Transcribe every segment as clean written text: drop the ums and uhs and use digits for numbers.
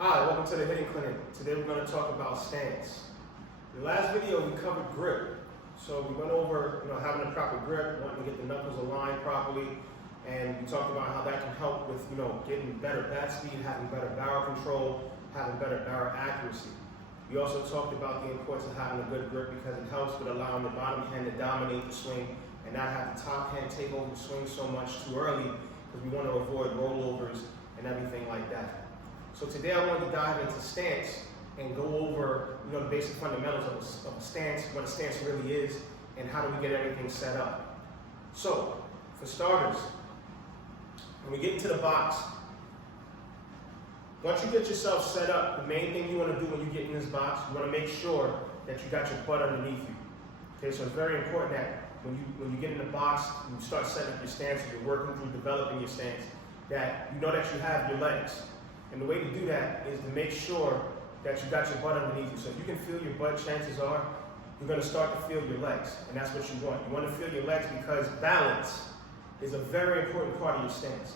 Hi, welcome to the Hitting Clinic. Today we're going to talk about stance. In the last video we covered grip. So we went over having a proper grip, wanting to get the knuckles aligned properly, and we talked about how that can help with getting better bat speed, having better barrel control, having better barrel accuracy. We also talked about the importance of having a good grip because it helps with allowing the bottom hand to dominate the swing and not have the top hand take over the swing so much too early, because we want to avoid rollovers and everything like that. So today I wanted to dive into stance and go over the basic fundamentals of a stance, what a stance really is, and how do we get everything set up. So, for starters, when we get into the box, once you get yourself set up, the main thing you want to do when you get in this box, you want to make sure that you got your butt underneath you. Okay, so it's very important that when you get in the box, you start setting up your stance, you're working through developing your stance, that you know that you have your legs. And the way to do that is to make sure that you got your butt underneath you. So if you can feel your butt, chances are you're going to start to feel your legs. And that's what you want. You want to feel your legs because balance is a very important part of your stance.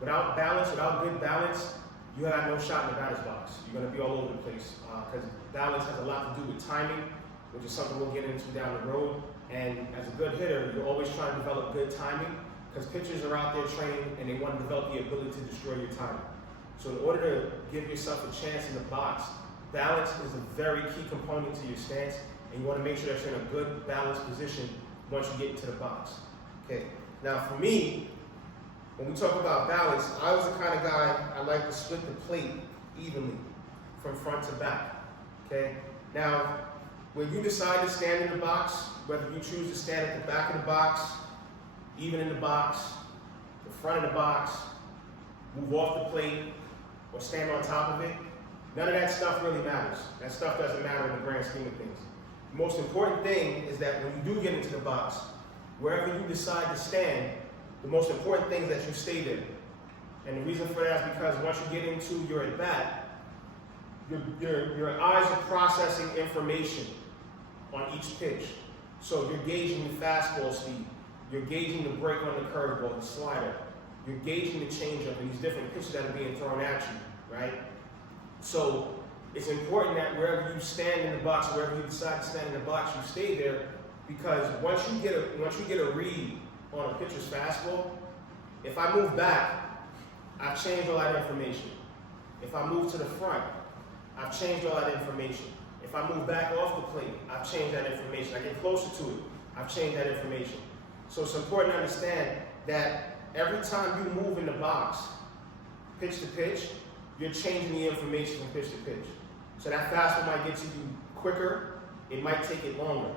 Without balance, without good balance, you have no shot in the batter's box. You're going to be all over the place because balance has a lot to do with timing, which is something we'll get into down the road. And as a good hitter, you're always trying to develop good timing because pitchers are out there training and they want to develop the ability to destroy your timing. So in order to give yourself a chance in the box, balance is a very key component to your stance, and you want to make sure that you're in a good balanced position once you get into the box. Okay. Now for me, when we talk about balance, I was the kind of guy, I like to split the plate evenly from front to back. Okay. Now, when you decide to stand in the box, whether you choose to stand at the back of the box, even in the box, the front of the box, move off the plate, or stand on top of it, none of that stuff really matters. That stuff doesn't matter in the grand scheme of things. The most important thing is that when you do get into the box, wherever you decide to stand, the most important thing is that you stay there. And the reason for that is because once you get into your at-bat, your eyes are processing information on each pitch. So you're gauging the fastball speed, you're gauging the break on the curveball, the slider, you're gauging the changeup and these different pitches that are being thrown at you, right? So it's important that wherever you stand in the box, wherever you decide to stand in the box, you stay there, because once you get a read on a pitcher's fastball, if I move back, I've changed all that information. If I move to the front, I've changed all that information. If I move back off the plate, I've changed that information. I get closer to it, I've changed that information. So it's important to understand that every time you move in the box, pitch to pitch, you're changing the information from pitch to pitch. So that fastball might get to you quicker, it might take it longer.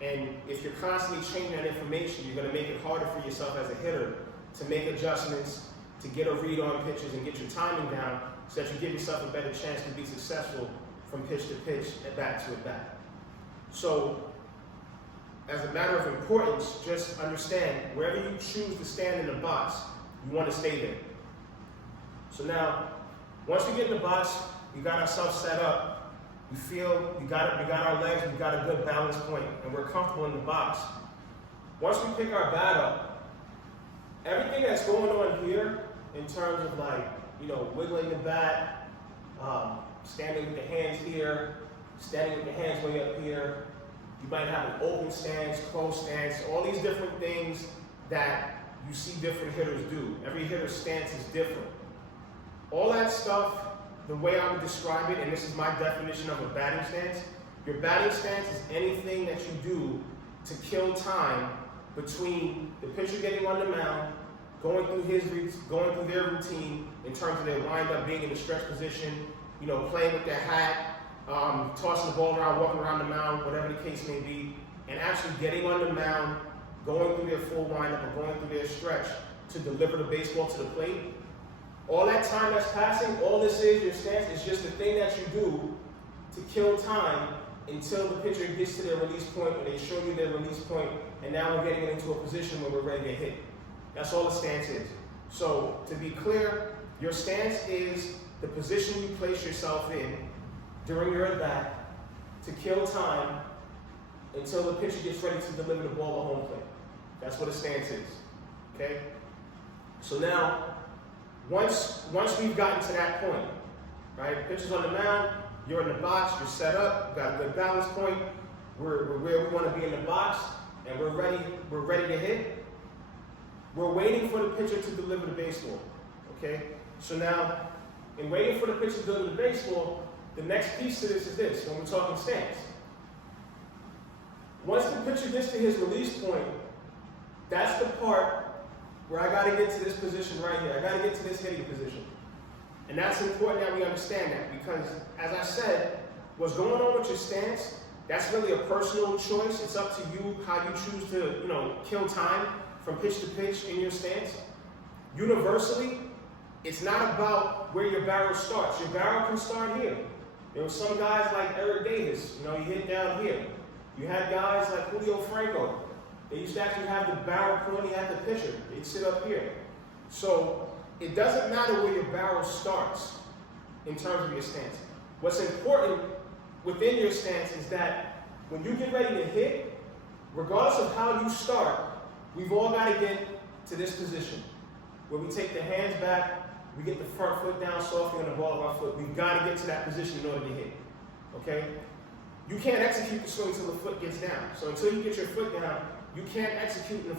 And if you're constantly changing that information, you're going to make it harder for yourself as a hitter to make adjustments, to get a read on pitches and get your timing down so that you give yourself a better chance to be successful from pitch to pitch, at bat to at bat. So, as a matter of importance, just understand, wherever you choose to stand in the box, you want to stay there. So now, once we get in the box, we got ourselves set up, we feel we got our legs, we got a good balance point, and we're comfortable in the box. Once we pick our bat up, everything that's going on here, in terms of wiggling the bat, standing with the hands here, standing with the hands way up here, you might have an open stance, closed stance, all these different things that you see different hitters do. Every hitter's stance is different. All that stuff, the way I would describe it, and this is my definition of a batting stance, your batting stance is anything that you do to kill time between the pitcher getting on the mound, going through their routine in terms of their windup, being in the stretch position, playing with their hat, tossing the ball around, walking around the mound, whatever the case may be, and actually getting on the mound, going through their full windup or going through their stretch to deliver the baseball to the plate. All that time that's passing, all this is, your stance, is just the thing that you do to kill time until the pitcher gets to their release point, or they show you their release point, and now we're getting into a position where we're ready to hit. That's all the stance is. So, to be clear, your stance is the position you place yourself in during your at-bat to kill time until the pitcher gets ready to deliver the ball to home plate. That's what a stance is, okay? So now, once we've gotten to that point, right? Pitcher's on the mound, you're in the box, you're set up, got a good balance point, we're where we want to be in the box, and we're ready to hit. We're waiting for the pitcher to deliver the baseball, okay? So now, in waiting for the pitcher to deliver the baseball, the next piece to this is this, when we're talking stance. Once the pitcher gets to his release point, that's the part where I got to get to this position right here. I got to get to this hitting position. And that's important that we understand that, because, as I said, what's going on with your stance, that's really a personal choice. It's up to you how you choose to, kill time from pitch to pitch in your stance. Universally, it's not about where your barrel starts. Your barrel can start here. There were some guys like Eric Davis, he hit down here. You had guys like Julio Franco. They used to actually have the barrel pointing at the pitcher. They'd sit up here. So it doesn't matter where your barrel starts in terms of your stance. What's important within your stance is that when you get ready to hit, regardless of how you start, we've all got to get to this position where we take the hands back, we get the front foot down softly on the ball of our foot. We've got to get to that position in order to hit, okay? You can't execute the swing until the foot gets down. So until you get your foot down, you can't execute an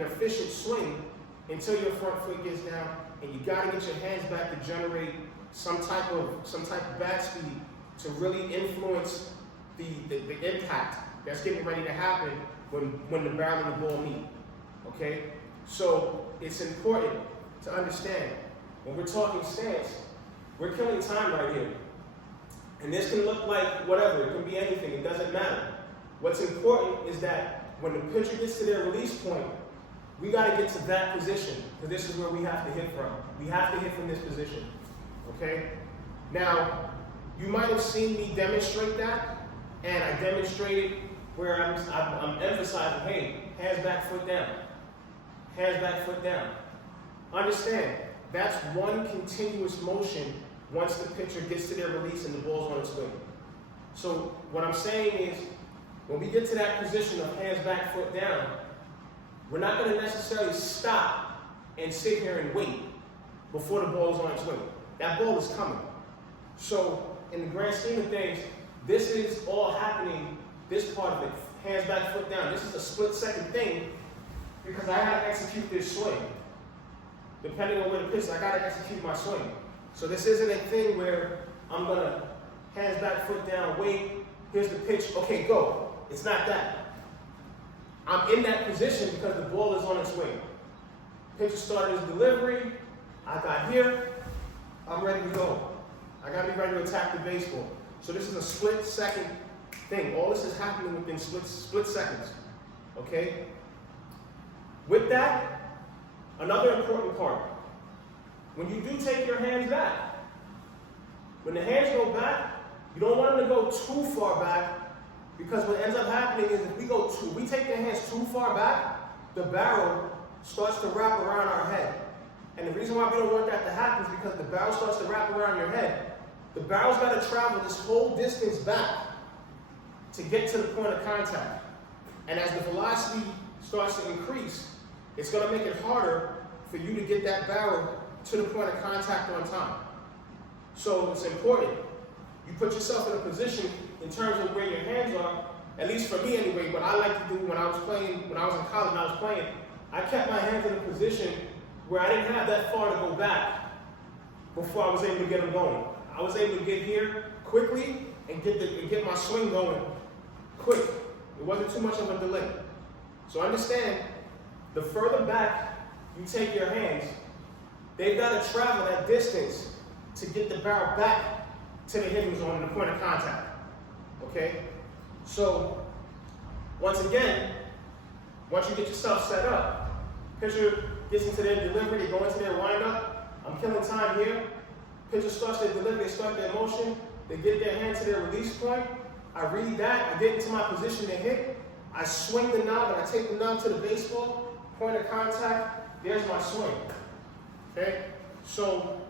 efficient swing until your front foot gets down, and you got to get your hands back to generate some type of back speed to really influence the impact that's getting ready to happen when the barrel and the ball meet. Okay? So it's important to understand when we're talking stance, we're killing time right here. And this can look like whatever, it can be anything, it doesn't matter. What's important is that when the pitcher gets to their release point, we got to get to that position, because this is where we have to hit from. We have to hit from this position, okay? Now, you might have seen me demonstrate that, and I demonstrated where I'm emphasizing, hey, hands back, foot down. Hands back, foot down. Understand, that's one continuous motion once the pitcher gets to their release and the ball's on its way. So what I'm saying is, when we get to that position of hands back, foot down, we're not going to necessarily stop and sit here and wait before the ball is on its way. That ball is coming. So in the grand scheme of things, this is all happening, this part of it, hands back, foot down. This is a split-second thing because I got to execute this swing. Depending on where the pitch is, I got to execute my swing. So this isn't a thing where I'm going to hands back, foot down, wait, here's the pitch, okay, go. It's not that. I'm in that position because the ball is on its way. Pitcher started his delivery, I got here, I'm ready to go. I got to be ready to attack the baseball. So this is a split-second thing. All this is happening within split seconds, okay? With that, another important part. When you do take your hands back, when the hands go back, you don't want them to go too far back, because what ends up happening is if we take the hands too far back, the barrel starts to wrap around our head. And the reason why we don't want that to happen is because the barrel starts to wrap around your head. The barrel's got to travel this whole distance back to get to the point of contact. And as the velocity starts to increase, it's going to make it harder for you to get that barrel to the point of contact on time. So it's important. You put yourself in a position in terms of where your hands are, at least for me anyway, what I like to do when I was in college and I was playing, I kept my hands in a position where I didn't have that far to go back before I was able to get them going. I was able to get here quickly and get my swing going quick. It wasn't too much of a delay. So understand, the further back you take your hands, they've got to travel that distance to get the barrel back to the hitting zone and the point of contact. Okay? So, once again, once you get yourself set up, pitcher gets into their delivery, they go into their windup. I'm killing time here. Pitcher starts their delivery, they start their motion, they get their hand to their release point. I read that, I get into my position to hit. I swing the knob and I take the knob to the baseball, point of contact, there's my swing. Okay? So,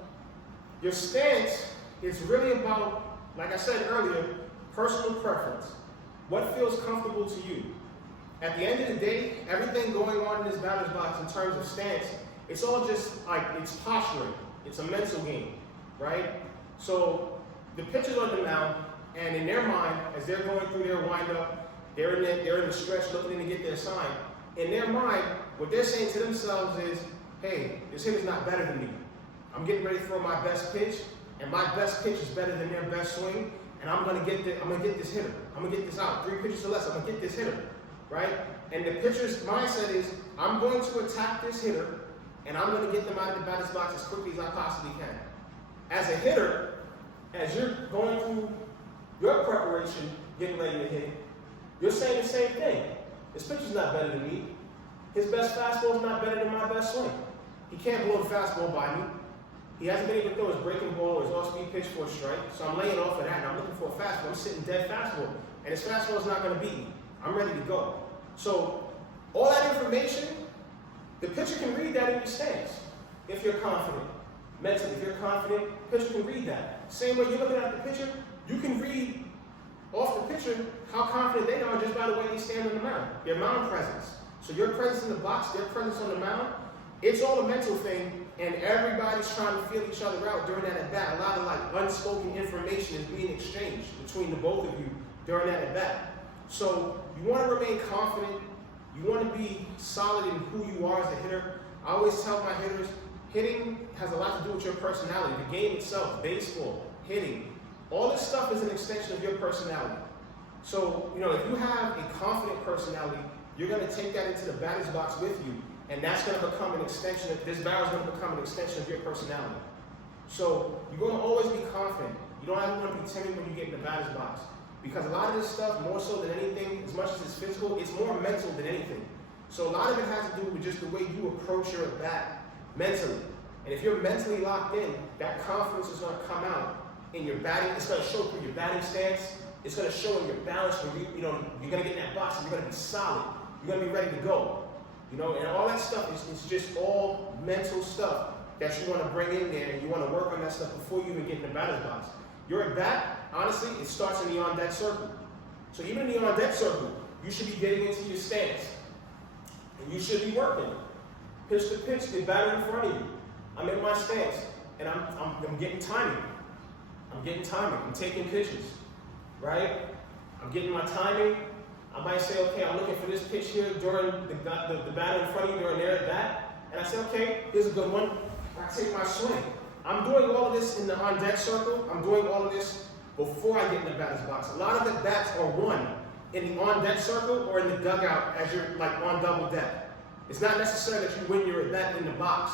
your stance is really about, like I said earlier, personal preference. What feels comfortable to you? At the end of the day, everything going on in this batter's box in terms of stance, it's all just like, it's posturing. It's a mental game, right? So the pitcher's on the mound, and in their mind, as they're going through their windup, they're in the stretch looking to get their sign. In their mind, what they're saying to themselves is, hey, this hitter's not better than me. I'm getting ready to throw my best pitch, and my best pitch is better than their best swing, and I'm gonna get this hitter. I'm gonna get this out. 3 pitches or less, I'm gonna get this hitter, right? And the pitcher's mindset is, I'm going to attack this hitter, and I'm gonna get them out of the batter's box as quickly as I possibly can. As a hitter, as you're going through your preparation, getting ready to hit, you're saying the same thing. This pitcher's not better than me. His best fastball is not better than my best swing. He can't blow the fastball by me. He hasn't been able to throw his breaking ball or his off-speed pitch for a strike, so I'm laying off of that, and I'm looking for a fastball. I'm sitting dead fastball, and his fastball is not going to beat me. I'm ready to go. So all that information, the pitcher can read that in your stance if you're confident. Mentally, if you're confident, the pitcher can read that. Same way you're looking at the pitcher, you can read off the pitcher how confident they are just by the way they stand on the mound, their mound presence. So your presence in the box, their presence on the mound, it's all a mental thing, and everybody's trying to feel each other out during that at-bat. A lot of unspoken information is being exchanged between the both of you during that at-bat. So you want to remain confident. You want to be solid in who you are as a hitter. I always tell my hitters, hitting has a lot to do with your personality. The game itself, baseball, hitting, all this stuff is an extension of your personality. So, if you have a confident personality, you're going to take that into the batter's box with you, and that's going to become an extension this barrel is going to become an extension of your personality. So, you're going to always be confident. You don't ever want to be timid when you get in the batter's box. Because a lot of this stuff, more so than anything, as much as it's physical, it's more mental than anything. So a lot of it has to do with just the way you approach your at-bat mentally. And if you're mentally locked in, that confidence is going to come out in your batting. It's going to show through your batting stance. It's going to show in your balance when you're going to get in that box and you're going to be solid. You're going to be ready to go. And all that stuff is just all mental stuff that you want to bring in there, and you want to work on that stuff before you even get in the batter's box. Your at-bat, honestly, it starts in the on-deck circle. So even in the on-deck circle, you should be getting into your stance. And you should be working. Pitch to pitch, the batter in front of you. I'm in my stance, and I'm getting timing. I'm taking pitches, right? I'm getting my timing. I might say, okay, I'm looking for this pitch here during the batter in front of you during their at-bat. And I say, okay, here's a good one. I take my swing. I'm doing all of this in the on-deck circle. I'm doing all of this before I get in the batter's box. A lot of the bats are won in the on-deck circle or in the dugout as you're on double deck. It's not necessary that you win your at-bat in the box.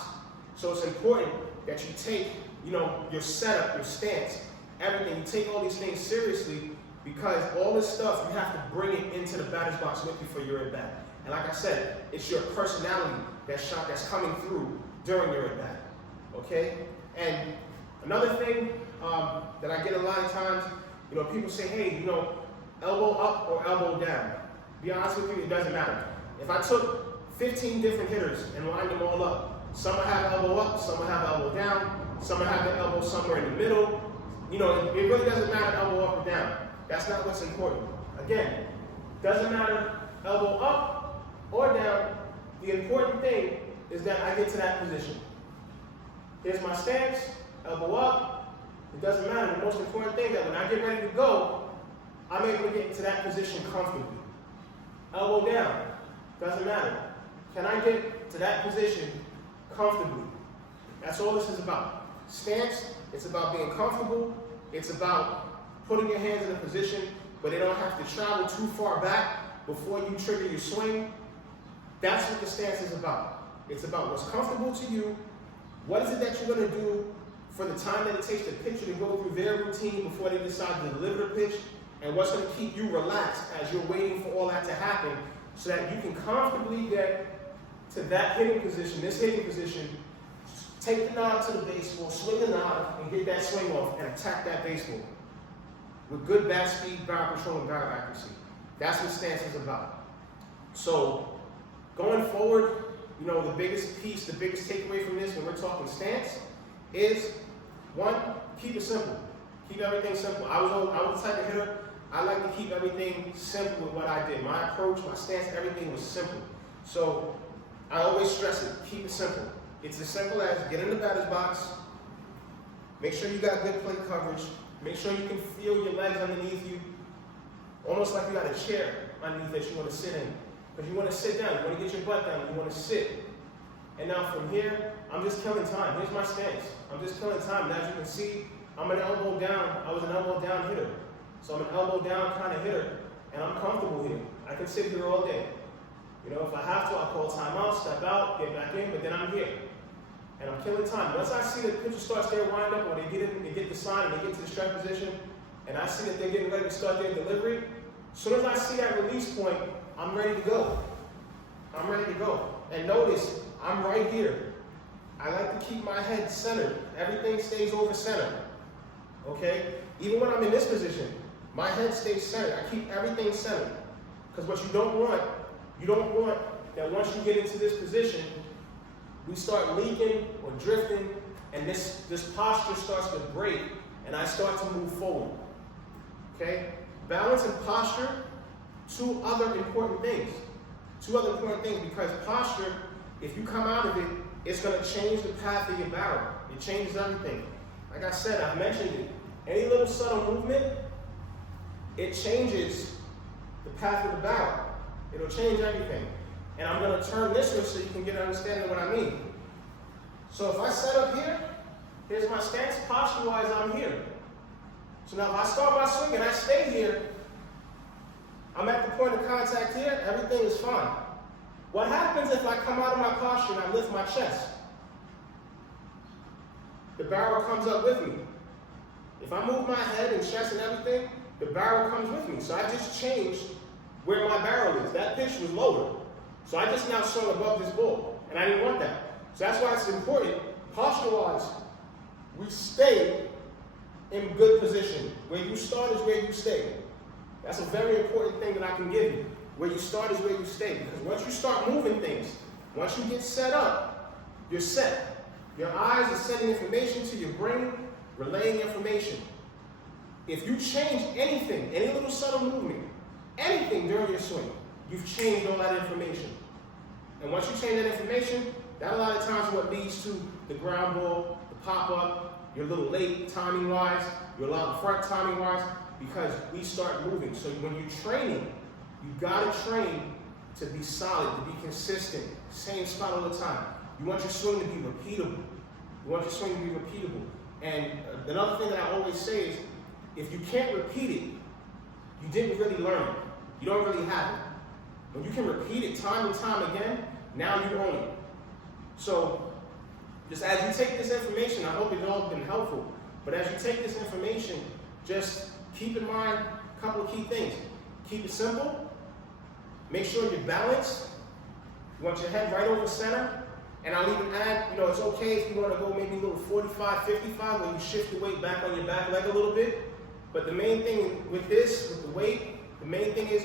So it's important that you take, your setup, your stance, everything. You take all these things seriously, because all this stuff, you have to bring it into the batter's box with you for your at-bat. And like I said, it's your personality that's coming through during your at-bat. Okay? And another thing that I get a lot of times, people say, hey, elbow up or elbow down. Be honest with you, it doesn't matter. If I took 15 different hitters and lined them all up, some will have elbow up, some will have elbow down, some will have the elbow somewhere in the middle. It really doesn't matter elbow up or down. That's not what's important. Again, doesn't matter elbow up or down. The important thing is that I get to that position. Here's my stance, elbow up. It doesn't matter. The most important thing is that when I get ready to go, I'm able to get into that position comfortably. Elbow down, doesn't matter. Can I get to that position comfortably? That's all this is about. Stance, it's about being comfortable. It's about putting your hands in a position where they don't have to travel too far back before you trigger your swing. That's what the stance is about. It's about what's comfortable to you. What is it that you're going to do for the time that it takes the pitcher to go through their routine before they decide to deliver the pitch? And what's going to keep you relaxed as you're waiting for all that to happen, so that you can comfortably get to that hitting position, this hitting position, take the knob to the baseball, swing the knob, and get that swing off and attack that baseball with good bat speed, barrel control, and barrel accuracy. That's what stance is about. So going forward, the biggest piece, the biggest takeaway from this when we're talking stance is, one, keep it simple. Keep everything simple. I was the type of hitter, I like to keep everything simple with what I did. My approach, my stance, everything was simple. So I always stress it, keep it simple. It's as simple as get in the batter's box, Make sure you got good plate coverage. Make sure you can feel your legs underneath you. Almost like you got a chair underneath that you want to sit in. Because you want to sit down, you want to get your butt down, you want to sit. And now from here, I'm just killing time. Here's my stance. I'm just killing time. And as you can see, I'm an elbow down. I was an elbow down hitter. So I'm an elbow down kind of hitter. And I'm comfortable here. I can sit here all day. You know, if I have to, I'll call timeout, step out, get back in, but then I'm here. And I'm killing time. Once I see the pitcher starts their wind up, or they get in, they get the sign, and they get to the stretch position, and I see that they're getting ready to start their delivery, as soon as I see that release point, I'm ready to go. I'm ready to go. And notice, I'm right here. I like to keep my head centered. Everything stays over center. Okay? Even when I'm in this position, my head stays centered. I keep everything centered. Because what you don't want that once you get into this position, we start leaking or drifting, and this posture starts to break, and I start to move forward. Okay? Balance and posture, two other important things. Two other important things, because posture, if you come out of it, it's going to change the path of your barrel. It changes everything. Like I said, I've mentioned it. Any little subtle movement, it changes the path of the barrel. It'll change everything. And I'm going to turn this way so you can get an understanding of what I mean. So if I set up here, here's my stance. Posture-wise, I'm here. So now if I start my swing and I stay here, I'm at the point of contact here, everything is fine. What happens if I come out of my posture and I lift my chest? The barrel comes up with me. If I move my head and chest and everything, the barrel comes with me. So I just changed where my barrel is. That pitch was lower. So I just now swung above this ball. And I didn't want that. So that's why it's important, posture-wise, we stay in good position. Where you start is where you stay. That's a very important thing that I can give you. Where you start is where you stay. Because once you start moving things, once you get set up, you're set. Your eyes are sending information to your brain, relaying information. If you change anything, any little subtle movement, anything during your swing, you've changed all that information. And once you change that information, that a lot of times what leads to the ground ball, the pop-up, you're a little late timing-wise, you're a lot front timing-wise, because we start moving. So when you're training, you gotta train to be solid, to be consistent, same spot all the time. You want your swing to be repeatable. You want your swing to be repeatable. And another thing that I always say is, if you can't repeat it, you didn't really learn it. You don't really have it. When you can repeat it time and time again, now you own it. So, just as you take this information, I hope it's all been helpful, but as you take this information, just keep in mind a couple of key things. Keep it simple. Make sure you're balanced. You want your head right over center. And I'll even add, you know, it's okay if you want to go maybe a little 45, 55, where you shift the weight back on your back leg a little bit. But the main thing with this, with the weight, the main thing is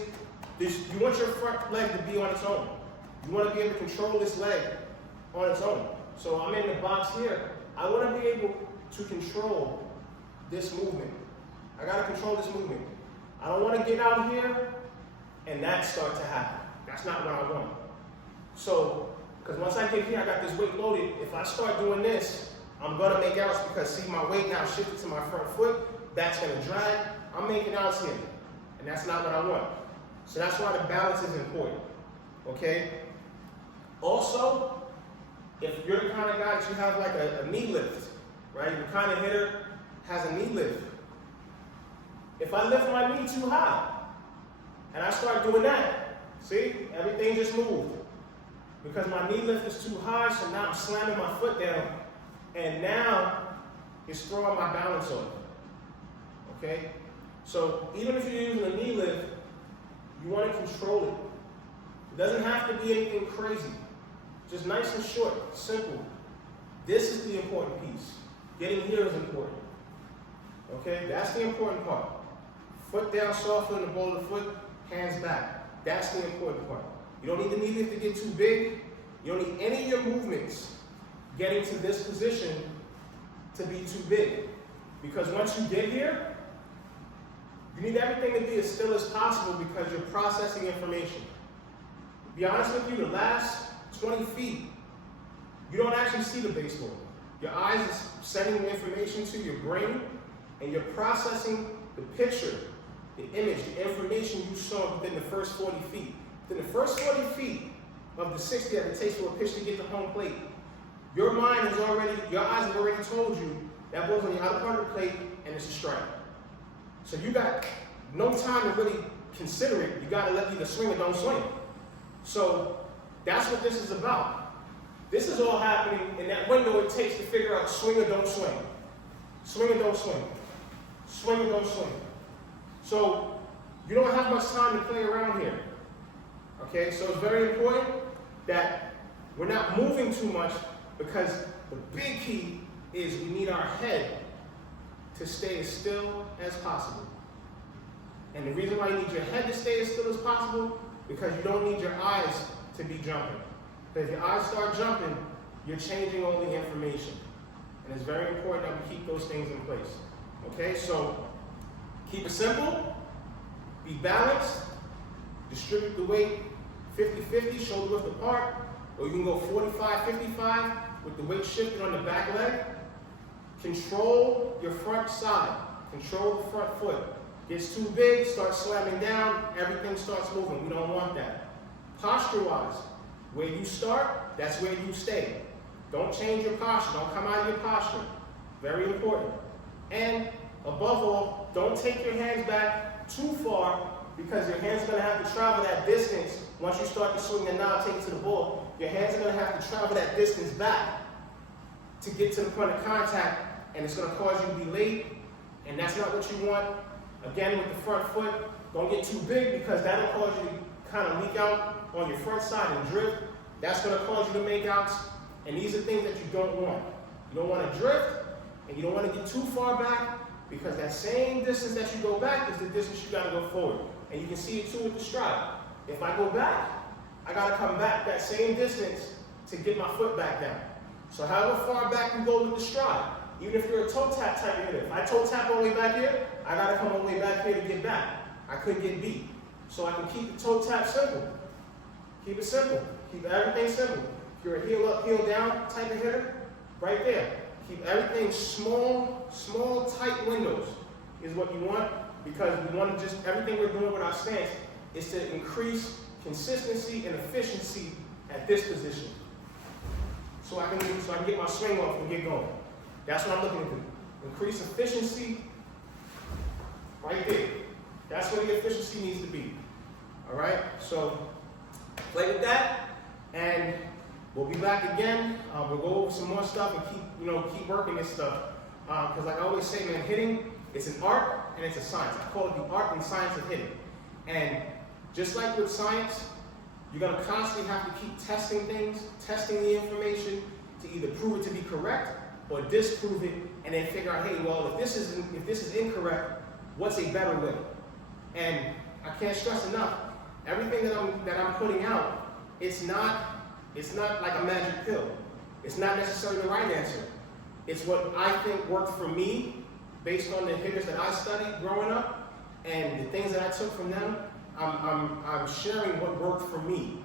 you want your front leg to be on its own. You want to be able to control this leg on its own. So I'm in the box here. I want to be able to control this movement. I got to control this movement. I don't want to get out here and that start to happen. That's not what I want. So, because once I get here, I got this weight loaded. If I start doing this, I'm going to make outs because, see, my weight now shifted to my front foot. That's going to drag. I'm making outs here. And that's not what I want. So that's why the balance is important. Okay? Also, if you're the kind of guy that you have like a knee lift, right? Your kind of hitter has a knee lift. If I lift my knee too high, and I start doing that, see? Everything just moved. Because my knee lift is too high, so now I'm slamming my foot down, and now it's throwing my balance off. Okay? So even if you're using a knee lift, you want to control it. It doesn't have to be anything crazy. Just nice and short, simple. This is the important piece. Getting here is important. Okay? That's the important part. Foot down softly on the ball of the foot, hands back. That's the important part. You don't need the knee lift to get too big. You don't need any of your movements getting to this position to be too big. Because once you get here, you need everything to be as still as possible because you're processing information. To be honest with you, the last 20 feet, you don't actually see the baseball. Your eyes is sending the information to your brain, and you're processing the picture, the image, the information you saw within the first 40 feet. Within the first 40 feet of the 60 that it takes for a pitch to get to home plate, your eyes have already told you that ball's on the outer part of the plate and it's a strike. So you got no time to really consider it. You got to let either swing or don't swing. So that's what this is about. This is all happening in that window it takes to figure out swing or don't swing. Swing or don't swing. Swing or don't swing. So you don't have much time to play around here. Okay, so it's very important that we're not moving too much, because the big key is we need our head to stay as still as possible. And the reason why you need your head to stay as still as possible, because you don't need your eyes to be jumping. Because if your eyes start jumping, you're changing all the information. And it's very important that we keep those things in place. Okay, so keep it simple, be balanced, distribute the weight 50-50, shoulder width apart, or you can go 45-55 with the weight shifted on the back leg. Control your front side, control the front foot. Gets too big, starts slamming down, everything starts moving. We don't want that. Posture-wise, where you start, that's where you stay. Don't change your posture, don't come out of your posture. Very important. And above all, don't take your hands back too far, because your hands are going to have to travel that distance. Once you start to swing the knob, take it to the ball, your hands are going to have to travel that distance back to get to the point of contact, and it's going to cause you to be late, and that's not what you want. Again, with the front foot, don't get too big, because that'll cause you to kind of leak out on your front side and drift. That's going to cause you to make outs, and these are things that you don't want. You don't want to drift, and you don't want to get too far back, because that same distance that you go back is the distance you got to go forward. And you can see it too with the stride. If I go back, I got to come back that same distance to get my foot back down. So however far back you go with the stride, even if you're a toe tap type of hitter, if I toe tap all the way back here, I got to come all the way back here to get back. I couldn't get beat. So I can keep the toe tap simple. Keep it simple. Keep everything simple. If you're a heel up, heel down type of hitter, right there. Keep everything small, tight windows is what you want, because we want to just, everything we're doing with our stance is to increase consistency and efficiency at this position. So I can get my swing off and get going. That's what I'm looking to do. Increase efficiency right there. That's where the efficiency needs to be. All right, so play with that, and we'll be back again. We'll go over some more stuff and keep working this stuff. Because like I always say, man, hitting, it's an art and it's a science. I call it the art and science of hitting. And just like with science, you're going to constantly have to keep testing things, testing the information to either prove it to be correct or disprove it, and then figure out, hey, well, if this is incorrect, what's a better way? And I can't stress enough, everything that I'm putting out, it's not like a magic pill. It's not necessarily the right answer. It's what I think worked for me based on the hitters that I studied growing up and the things that I took from them. I'm sharing what worked for me.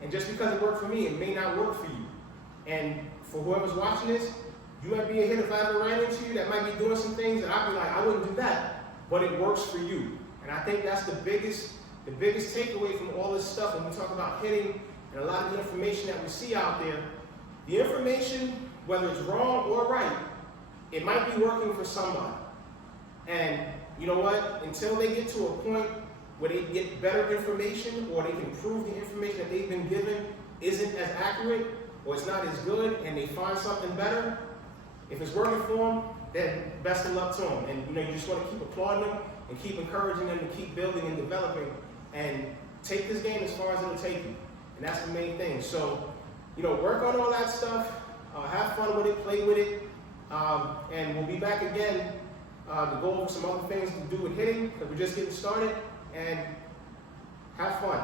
And just because it worked for me, it may not work for you. And for whoever's watching this, you might be a hitter if I ever ran into you that might be doing some things that I'd be like, I wouldn't do that, but it works for you. And I think that's the biggest takeaway from all this stuff when we talk about hitting and a lot of the information that we see out there. The information, whether it's wrong or right, it might be working for somebody. And you know what? Until they get to a point where they get better information, or they can prove the information that they've been given isn't as accurate, or it's not as good, and they find something better, if it's working for them, then best of luck to them. And you just want to keep applauding them and keep encouraging them to keep building and developing and take this game as far as it'll take you. And that's the main thing. So, work on all that stuff, have fun with it, play with it, and we'll be back again to go over some other things to do with hitting, because we're just getting started, and have fun.